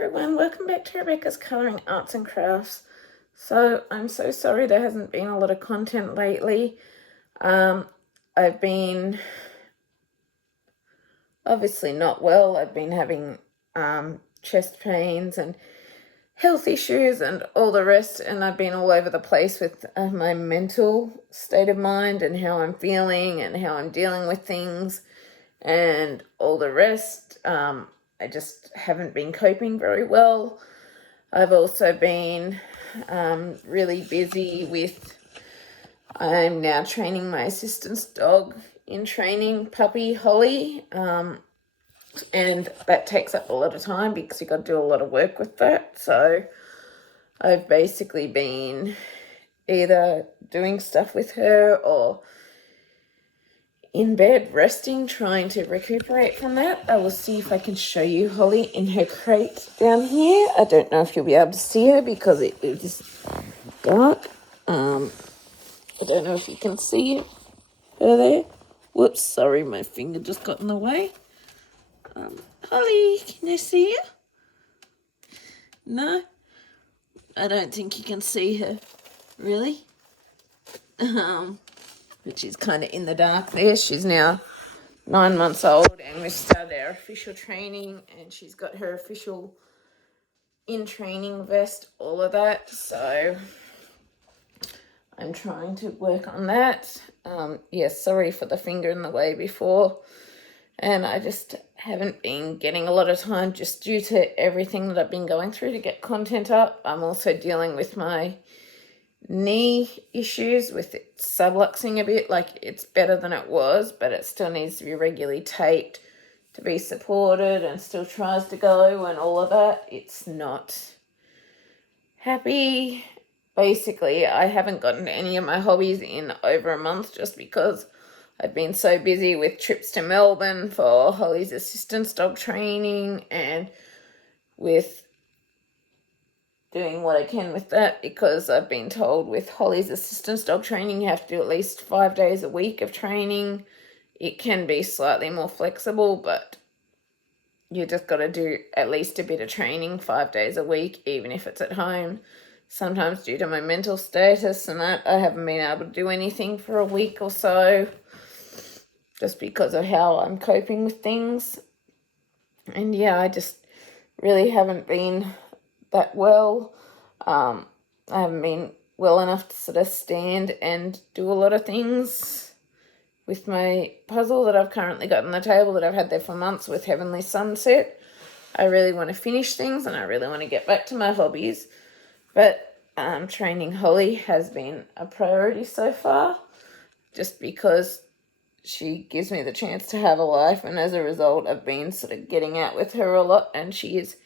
everyone, welcome back to Rebecca's Colouring Arts and Crafts. So I'm so sorry there hasn't been a lot of content lately. I've been obviously not well. I've been having chest pains and health issues and all the rest, and I've been all over the place with my mental state of mind and how I'm feeling and how I'm dealing with things and all the rest. I just haven't been coping very well. I've also been really busy with, I'm now training my assistance dog in training, puppy Holly, and that takes up a lot of time because you've got to do a lot of work with that. So I've basically been either doing stuff with her or in bed resting, trying to recuperate from that. I will see if I can show you Holly in her crate down here. I don't know if you'll be able to see her because it is dark. I don't know if you can see her there. Whoops, sorry, my finger just got in the way. Holly, can you see her? No? I don't think you can see her, really. But she's kind of in the dark there. She's now 9 months old and we've started our official training, and she's got her official in training vest, all of that. So I'm trying to work on that. Yes, sorry for the finger in the way before. And I just haven't been getting a lot of time just due to everything that I've been going through to get content up. I'm also dealing with my knee issues with it subluxing a bit. Like, it's better than it was, but it still needs to be regularly taped to be supported and still tries to go and all of that. It's not happy. Basically, I haven't gotten to any of my hobbies in over a month just because I've been so busy with trips to Melbourne for Holly's assistance dog training and with doing what I can with that, because I've been told with Holly's assistance dog training you have to do at least 5 days a week of training. It can be slightly more flexible, but you just got to do at least a bit of training 5 days a week, even if it's at home. Sometimes due to my mental status and that, I haven't been able to do anything for a week or so just because of how I'm coping with things. And yeah, I just really haven't been that well. I haven't been well enough to sort of stand and do a lot of things with my puzzle that I've currently got on the table that I've had there for months with Heavenly Sunset. I really want to finish things and I really want to get back to my hobbies, but training Holly has been a priority so far, just because she gives me the chance to have a life, and as a result I've been sort of getting out with her a lot, and she is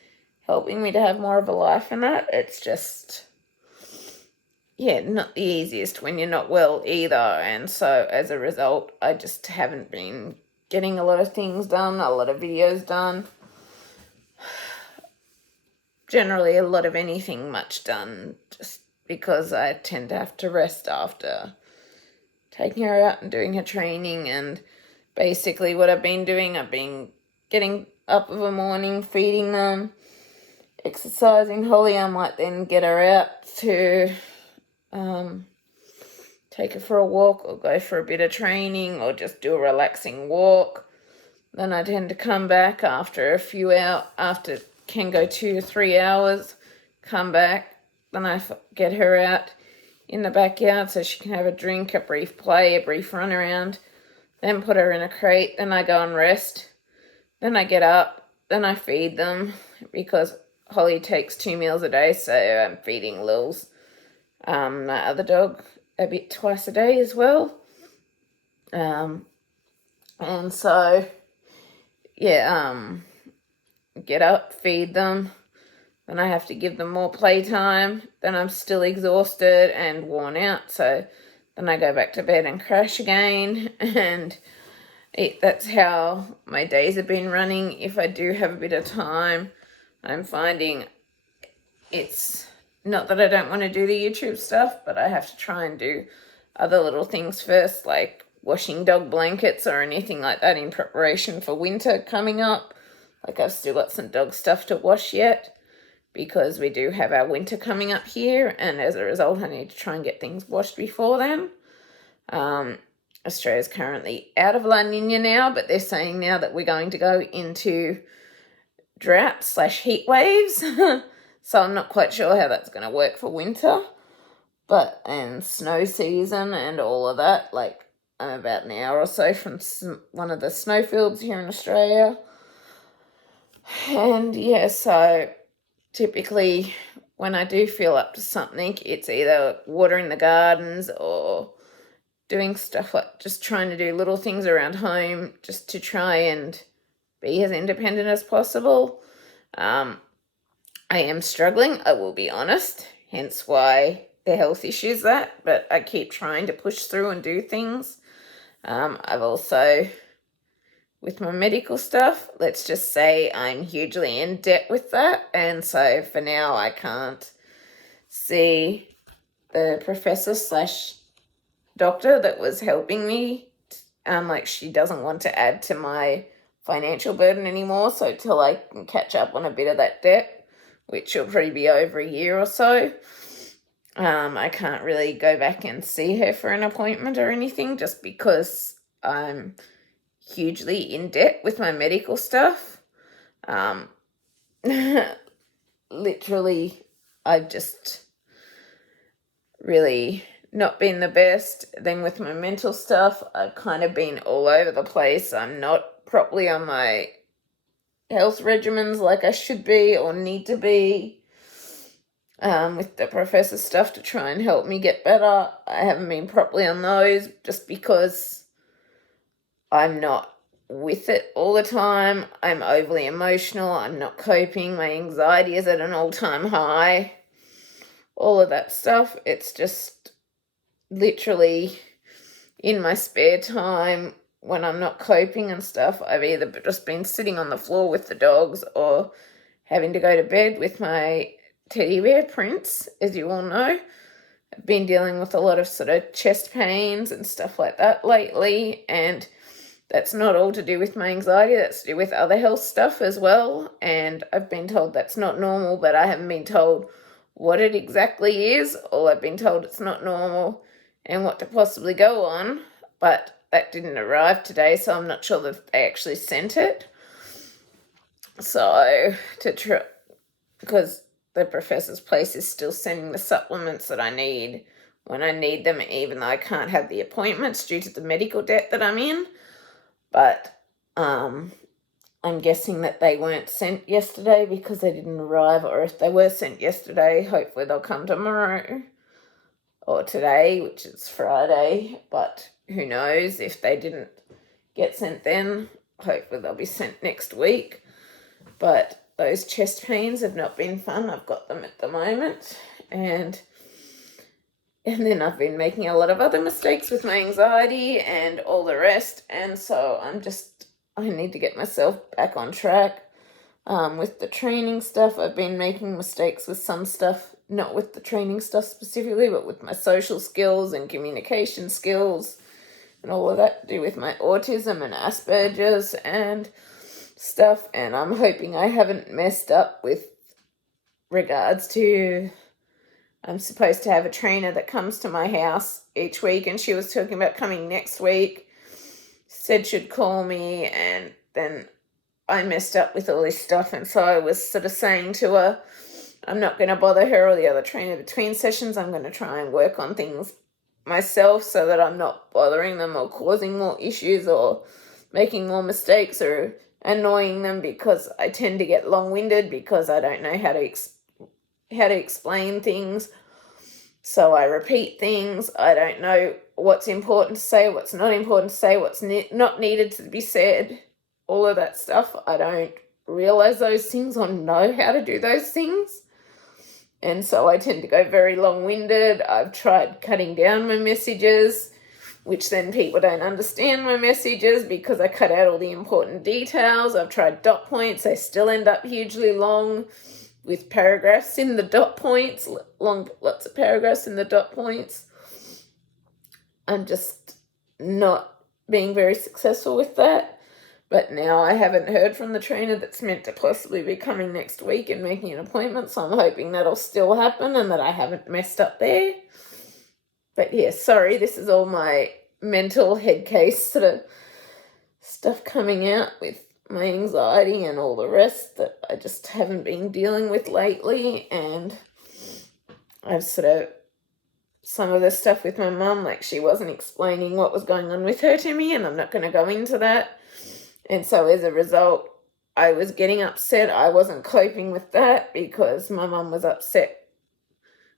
helping me to have more of a life in that. It's just, yeah, not the easiest when you're not well either, and so as a result I just haven't been getting a lot of things done, a lot of videos done, generally a lot of anything much done, just because I tend to have to rest after taking her out and doing her training. And basically what I've been doing, I've been getting up of a morning, feeding them, exercising Holly. I might then get her out to take her for a walk or go for a bit of training or just do a relaxing walk. Then I tend to come back after a few hours, after can go 2 to 3 hours, come back. Then I get her out in the backyard so she can have a drink, a brief play, a brief run around, then put her in a crate. Then I go and rest. Then I get up, then I feed them, because Holly takes 2 meals a day, so I'm feeding Lils, my other dog, a bit twice a day as well. And so, yeah, get up, feed them, then I have to give them more playtime, then I'm still exhausted and worn out, so then I go back to bed and crash again, and that's how my days have been running. If I do have a bit of time, I'm finding it's not that I don't want to do the YouTube stuff, but I have to try and do other little things first, like washing dog blankets or anything like that in preparation for winter coming up. Like, I've still got some dog stuff to wash yet. because we do have our winter coming up here, and as a result I need to try and get things washed before then. Australia's currently out of La Nina now, but they're saying now that we're going to go into drought/heat waves. So I'm not quite sure how that's going to work for winter, and snow season and all of that. Like, I'm about an hour or so from one of the snowfields here in Australia. And yeah, so typically when I do feel up to something, it's either watering the gardens or doing stuff like just trying to do little things around home just to try and be as independent as possible. I am struggling, I will be honest, hence why the health issues but I keep trying to push through and do things. I've also, with my medical stuff, let's just say I'm hugely in debt with that, and so for now I can't see the professor/doctor that was helping me. Like, she doesn't want to add to my financial burden anymore, so till I can catch up on a bit of that debt, which will probably be over a year or so, I can't really go back and see her for an appointment or anything, just because I'm hugely in debt with my medical stuff. Literally, I've just really not been the best. Then with my mental stuff, I've kind of been all over the place. I'm not properly on my health regimens like I should be or need to be. With the professor stuff to try and help me get better, I haven't been properly on those just because I'm not with it all the time. I'm overly emotional. I'm not coping. My anxiety is at an all-time high. All of that stuff. It's just literally in my spare time when I'm not coping and stuff, I've either just been sitting on the floor with the dogs or having to go to bed with my teddy bear Prince, as you all know. I've been dealing with a lot of sort of chest pains and stuff like that lately, and that's not all to do with my anxiety, that's to do with other health stuff as well, and I've been told that's not normal, but I haven't been told what it exactly is. All I've been told it's not normal and what to possibly go on, but that didn't arrive today, so I'm not sure that they actually sent it. So, because the professor's place is still sending the supplements that I need when I need them, even though I can't have the appointments due to the medical debt that I'm in. But I'm guessing that they weren't sent yesterday because they didn't arrive, or if they were sent yesterday, hopefully they'll come tomorrow or today, which is Friday, but who knows. If they didn't get sent then, hopefully they'll be sent next week. But those chest pains have not been fun. I've got them at the moment, and then I've been making a lot of other mistakes with my anxiety and all the rest, and so I need to get myself back on track. With the training stuff, I've been making mistakes with some stuff, not with the training stuff specifically, but with my social skills and communication skills and all of that to do with my autism and Asperger's and stuff, and I'm hoping I haven't messed up with regards to, I'm supposed to have a trainer that comes to my house each week, and she was talking about coming next week, said she'd call me, and then I messed up with all this stuff, and so I was sort of saying to her, I'm not going to bother her or the other trainer between sessions. I'm going to try and work on things myself so that I'm not bothering them or causing more issues or making more mistakes or annoying them, because I tend to get long-winded because I don't know how to explain things. So I repeat things. I don't know what's important to say, what's not important to say, what's not needed to be said, all of that stuff. I don't realize those things or know how to do those things. And so I tend to go very long-winded. I've tried cutting down my messages, which then people don't understand my messages because I cut out all the important details. I've tried dot points. They still end up hugely long with paragraphs in the dot points, lots of paragraphs in the dot points. I'm just not being very successful with that. But now I haven't heard from the trainer that's meant to possibly be coming next week and making an appointment, so I'm hoping that'll still happen and that I haven't messed up there. But yeah, sorry, this is all my mental head case sort of stuff coming out with my anxiety and all the rest that I just haven't been dealing with lately. And I've sort of, some of the stuff with my mum, like she wasn't explaining what was going on with her to me, and I'm not going to go into that. And so as a result, I was getting upset. I wasn't coping with that because my mum was upset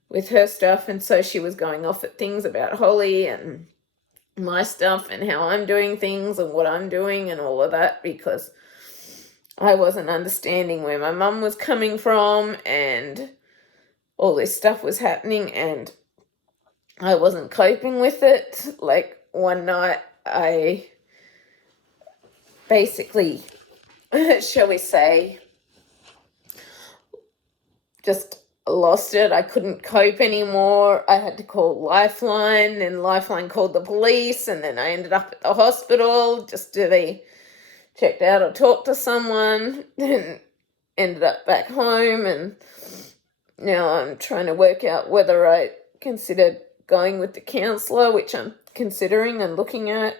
with her stuff, and so she was going off at things about Holly and my stuff and how I'm doing things and what I'm doing and all of that, because I wasn't understanding where my mum was coming from and all this stuff was happening and I wasn't coping with it. Like one night I basically, shall we say, just lost it. I couldn't cope anymore. I had to call Lifeline, and Lifeline called the police, and then I ended up at the hospital just to be checked out or talk to someone, and ended up back home. And now I'm trying to work out whether I consider going with the counsellor, which I'm considering and looking at.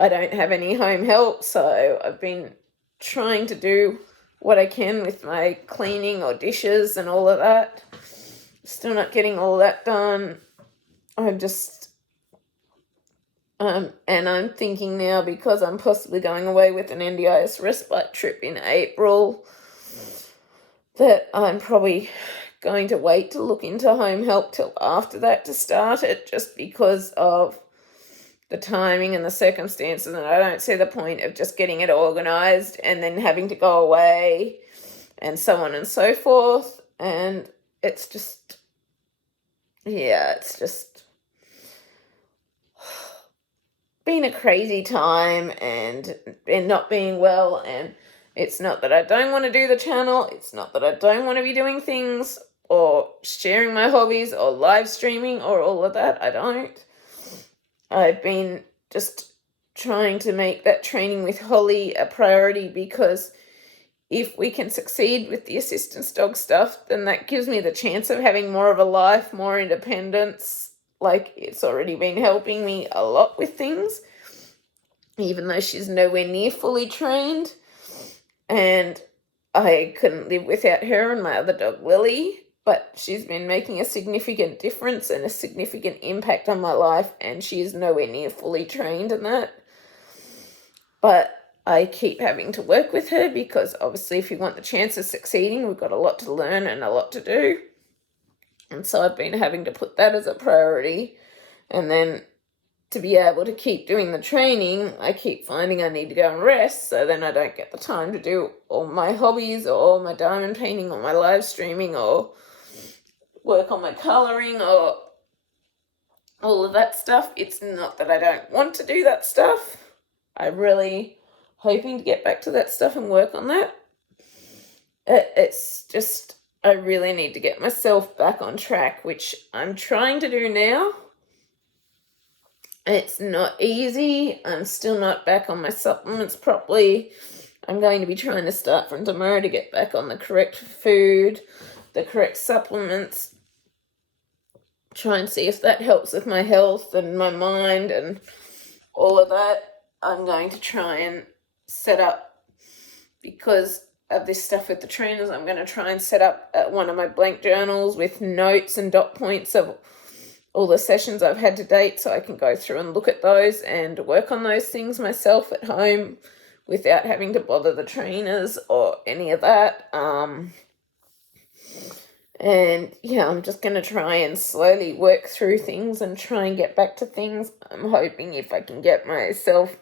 I don't have any home help, so I've been trying to do what I can with my cleaning or dishes and all of that. Still not getting all that done. I'm just, and I'm thinking now, because I'm possibly going away with an NDIS respite trip in April, that I'm probably going to wait to look into home help till after that to start it, just because of the timing and the circumstances, and I don't see the point of just getting it organised and then having to go away and so on and so forth. And it's just, yeah, it's just been a crazy time and not being well. And it's not that I don't want to do the channel, it's not that I don't want to be doing things or sharing my hobbies or live streaming or all of that. I don't. I've been just trying to make that training with Holly a priority, because if we can succeed with the assistance dog stuff, then that gives me the chance of having more of a life, more independence. Like, it's already been helping me a lot with things, even though she's nowhere near fully trained. And I couldn't live without her and my other dog, Lily. But she's been making a significant difference and a significant impact on my life, and she is nowhere near fully trained in that. But I keep having to work with her, because obviously if you want the chance of succeeding, we've got a lot to learn and a lot to do. And so I've been having to put that as a priority. And then to be able to keep doing the training, I keep finding I need to go and rest, so then I don't get the time to do all my hobbies or all my diamond painting or my live streaming or work on my colouring or all of that stuff. It's not that I don't want to do that stuff. I'm really hoping to get back to that stuff and work on that. It's just, I really need to get myself back on track, which I'm trying to do now. It's not easy. I'm still not back on my supplements properly. I'm going to be trying to start from tomorrow to get back on the correct food, the correct supplements, try and see if that helps with my health and my mind and all of that. I'm going to try and set up, because of this stuff with the trainers, I'm going to try and set up one of my blank journals with notes and dot points of all the sessions I've had to date, so I can go through and look at those and work on those things myself at home without having to bother the trainers or any of that. And yeah, I'm just going to try and slowly work through things and try and get back to things. I'm hoping if I can get myself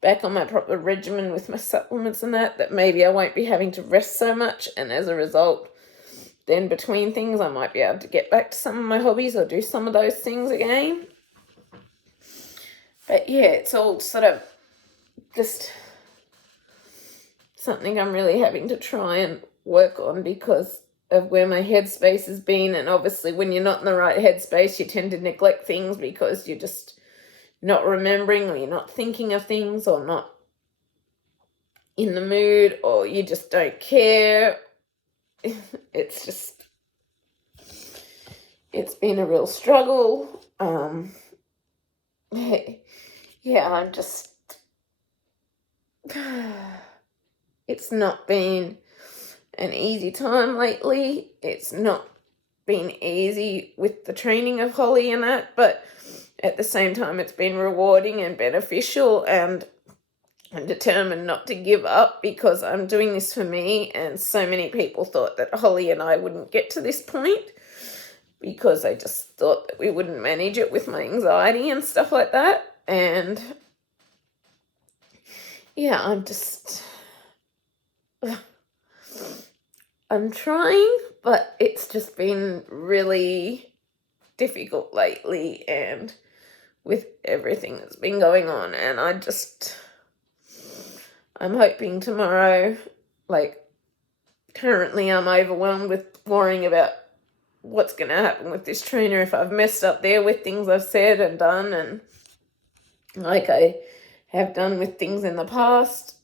back on my proper regimen with my supplements and that maybe I won't be having to rest so much, and as a result, then between things, I might be able to get back to some of my hobbies or do some of those things again. But yeah, it's all sort of just something I'm really having to try and work on because of where my headspace has been. And obviously when you're not in the right headspace, you tend to neglect things because you're just not remembering, or you're not thinking of things, or not in the mood, or you just don't care. It's been a real struggle. Yeah, I'm just, it's not been an easy time lately. It's not been easy with the training of Holly and that, but at the same time it's been rewarding and beneficial, and I'm determined not to give up because I'm doing this for me, and so many people thought that Holly and I wouldn't get to this point because I just thought that we wouldn't manage it with my anxiety and stuff like that. And yeah, I'm trying, but it's just been really difficult lately, and with everything that's been going on, and I'm hoping tomorrow, like, currently I'm overwhelmed with worrying about what's going to happen with this trainer if I've messed up there with things I've said and done, and like I have done with things in the past.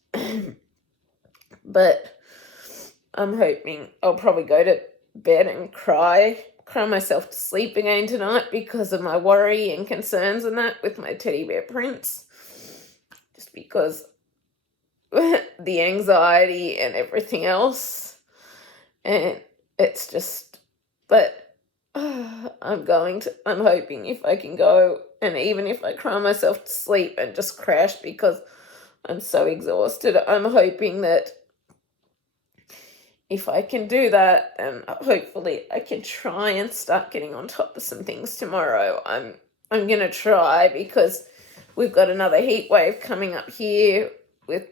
But I'm hoping I'll probably go to bed and cry myself to sleep again tonight because of my worry and concerns and that with my teddy bear prince. Just because the anxiety and everything else. And it's just, but I'm hoping if I can go, and even if I cry myself to sleep and just crash because I'm so exhausted, I'm hoping that if I can do that, then hopefully I can try and start getting on top of some things tomorrow. I'm going to try because we've got another heat wave coming up here with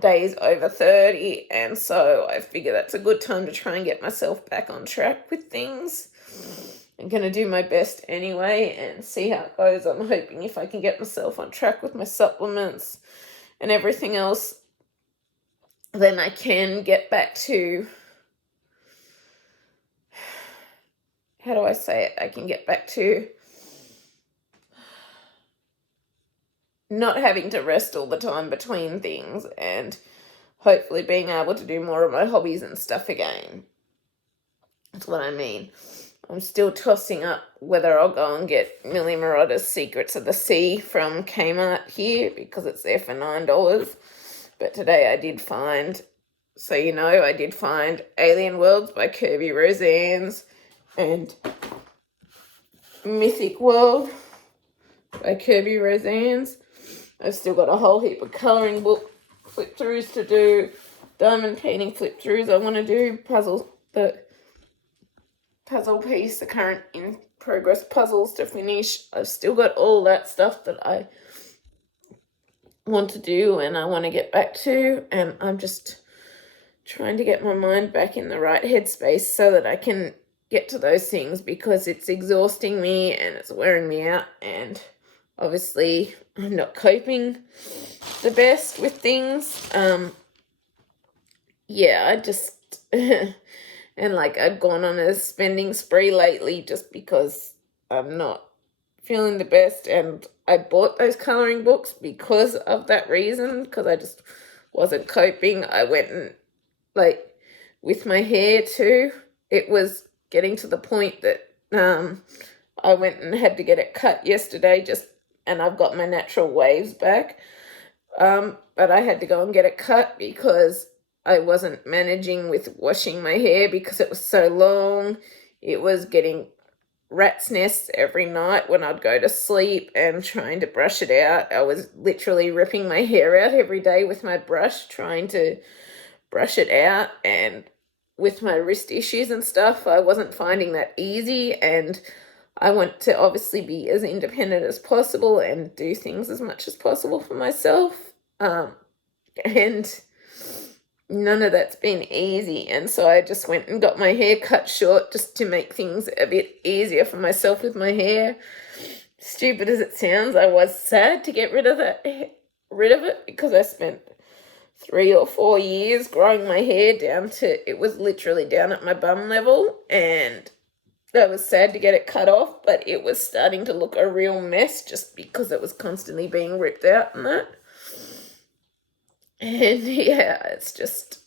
days over 30, and so I figure that's a good time to try and get myself back on track with things. I'm going to do my best anyway and see how it goes. I'm hoping if I can get myself on track with my supplements and everything else, then I can get back to, how do I say it? I can get back to not having to rest all the time between things, and hopefully being able to do more of my hobbies and stuff again. That's what I mean. I'm still tossing up whether I'll go and get Millie Marotta's Secrets of the Sea from Kmart here because it's there for $9. But today I did find, so you know, I did find Alien Worlds by Kirby Roseannes and Mythic World by Kirby Roseannes. I've still got a whole heap of colouring book flip-throughs to do, diamond painting flip-throughs I want to do, the puzzle piece, the current in progress puzzles to finish. I've still got all that stuff that I want to do and I want to get back to, and I'm just trying to get my mind back in the right headspace so that I can get to those things because it's exhausting me and it's wearing me out, and obviously I'm not coping the best with things. Yeah, I just and like I've gone on a spending spree lately just because I'm not feeling the best, and I bought those coloring books because of that reason, because I just wasn't coping. I went and, like, with my hair too, it was getting to the point that I went and had to get it cut yesterday, and I've got my natural waves back, but I had to go and get it cut because I wasn't managing with washing my hair because it was so long. It was getting rat's nests every night when I'd go to sleep and trying to brush it out. I was literally ripping my hair out every day with my brush, trying to brush it out, and with my wrist issues and stuff, I wasn't finding that easy, and I want to obviously be as independent as possible and do things as much as possible for myself, and none of that's been easy, and so I just went and got my hair cut short just to make things a bit easier for myself with my hair. Stupid as it sounds, I was sad to get rid of it because I spent 3 or 4 years growing my hair down to, it was literally down at my bum level, and I was sad to get it cut off, but it was starting to look a real mess just because it was constantly being ripped out and that. And yeah, it's just,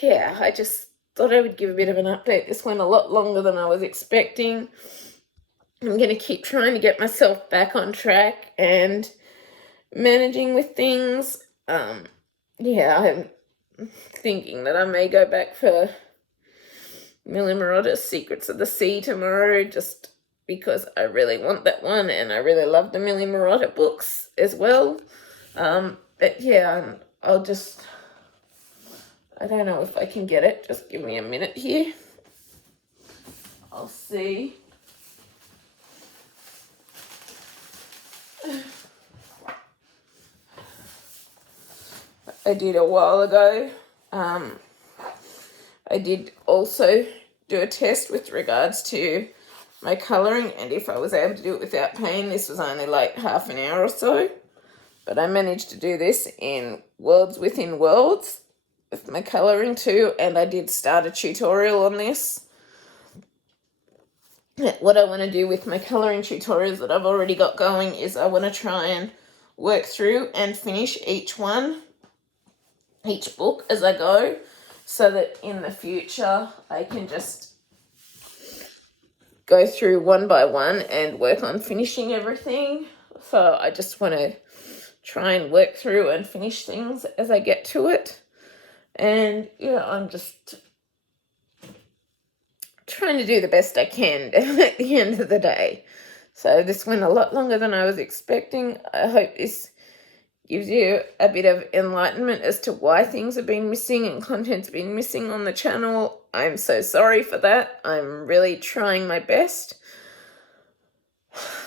yeah, I just thought I would give a bit of an update. This went a lot longer than I was expecting. I'm going to keep trying to get myself back on track and managing with things. Yeah, I'm thinking that I may go back for Millie Marotta's Secrets of the Sea tomorrow, just because I really want that one, and I really love the Millie Marotta books as well. But yeah, I'll just, I don't know if I can get it. Just give me a minute here. I'll see. I did a while ago. I did also do a test with regards to my colouring, and if I was able to do it without pain. This was only like half an hour or so, but I managed to do this in Worlds Within Worlds with my colouring too, and I did start a tutorial on this. What I want to do with my colouring tutorials that I've already got going is I want to try and work through and finish each book as I go, so that in the future I can just go through one by one and work on finishing everything. So I just want to try and work through and finish things as I get to it. And yeah, I'm just trying to do the best I can at the end of the day. So this went a lot longer than I was expecting. I hope this gives you a bit of enlightenment as to why things have been missing and content's been missing on the channel. I'm so sorry for that. I'm really trying my best.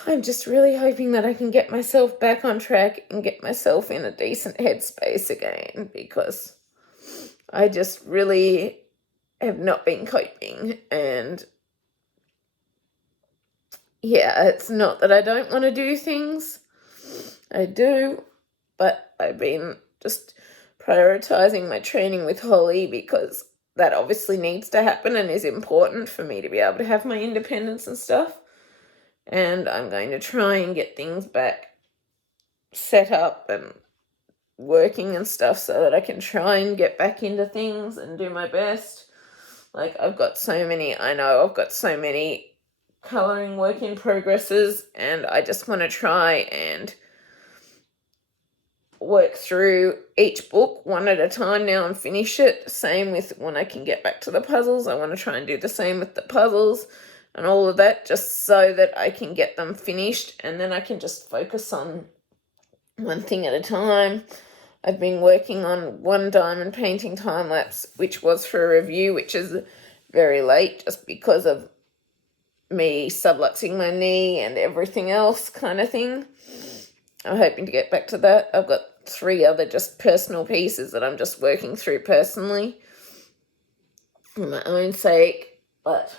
I'm just really hoping that I can get myself back on track and get myself in a decent headspace again, because I just really have not been coping. And yeah, it's not that I don't want to do things. I do, but I've been just prioritizing my training with Holly, because that obviously needs to happen and is important for me to be able to have my independence and stuff. And I'm going to try and get things back set up and working and stuff so that I can try and get back into things and do my best. Like, I've got so many colouring work in progresses, and I just want to try and work through each book one at a time now and finish it. Same with when I can get back to the puzzles. I want to try and do the same with the puzzles and all of that, just so that I can get them finished, and then I can just focus on one thing at a time. I've been working on one diamond painting time lapse, which was for a review, which is very late just because of me subluxing my knee and everything else kind of thing. I'm hoping to get back to that. I've got 3 other just personal pieces that I'm just working through personally for my own sake, but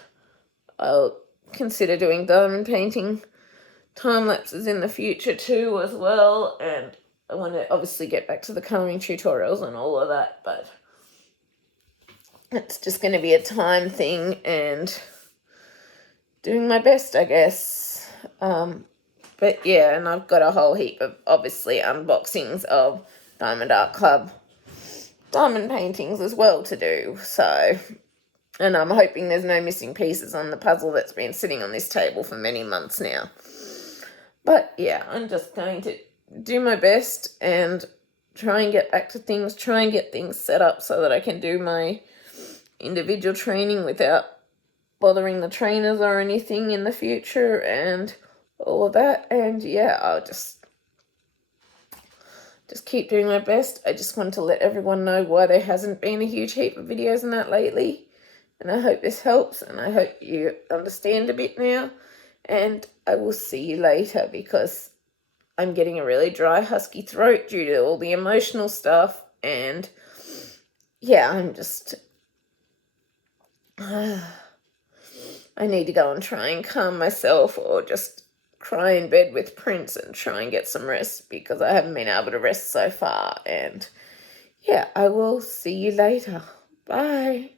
I'll consider doing diamond painting time lapses in the future too as well. And I want to obviously get back to the colouring tutorials and all of that, but it's just going to be a time thing and doing my best, I guess. But yeah, and I've got a whole heap of, obviously, unboxings of Diamond Art Club diamond paintings as well to do. So, and I'm hoping there's no missing pieces on the puzzle that's been sitting on this table for many months now. But yeah, I'm just going to do my best and try and get back to things, try and get things set up so that I can do my individual training without bothering the trainers or anything in the future and all of that. And yeah, I'll just keep doing my best. I just want to let everyone know why there hasn't been a huge heap of videos on that lately, and I hope this helps, and I hope you understand a bit now. And I will see you later, because I'm getting a really dry, husky throat due to all the emotional stuff. And yeah, I'm just I need to go and try and calm myself, or just cry in bed with Prince and try and get some rest, because I haven't been able to rest so far. And yeah, I will see you later. Bye.